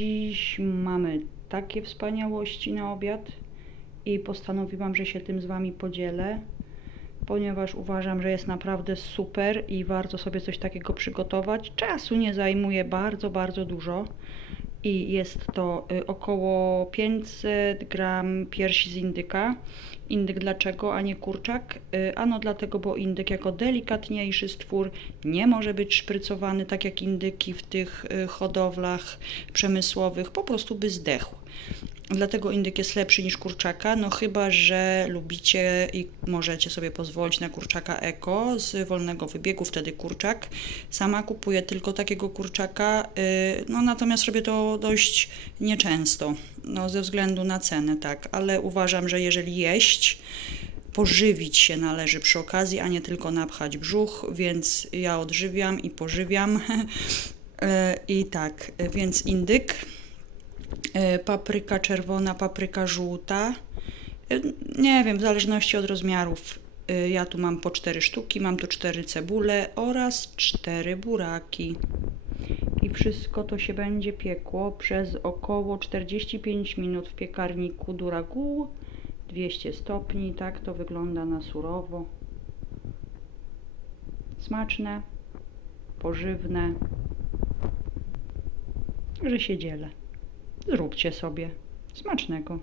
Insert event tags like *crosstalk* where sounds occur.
Dziś mamy takie wspaniałości na obiad i postanowiłam, że się tym z Wami podzielę, ponieważ uważam, że jest naprawdę super i warto sobie coś takiego przygotować. Czasu nie zajmuje bardzo, bardzo dużo i jest to y, około 500 gram piersi z indyka. Indyk dlaczego, a nie kurczak? Y, Ano dlatego, bo indyk jako delikatniejszy stwór nie może być szprycowany tak jak indyki w tych y, hodowlach przemysłowych, po prostu by zdechł. Dlatego indyk jest lepszy niż kurczaka, no chyba, że lubicie i możecie sobie pozwolić na kurczaka eko z wolnego wybiegu, wtedy kurczak. Sama kupuję tylko takiego kurczaka, y, no natomiast robię to dość nieczęsto, no ze względu na cenę, tak, ale uważam, że jeżeli jeść, pożywić się należy przy okazji, a nie tylko napchać brzuch, więc ja odżywiam i pożywiam. *laughs* Y, I tak, y, więc indyk, papryka czerwona, papryka żółta. Y, Nie wiem, w zależności od rozmiarów. Y, Ja tu mam po cztery sztuki, mam tu cztery cebule oraz cztery buraki. I wszystko to się będzie piekło przez około 45 minut w piekarniku Duragu 200 stopni. Tak to wygląda na surowo. Smaczne, pożywne, że się dzielę. Zróbcie sobie. Smacznego.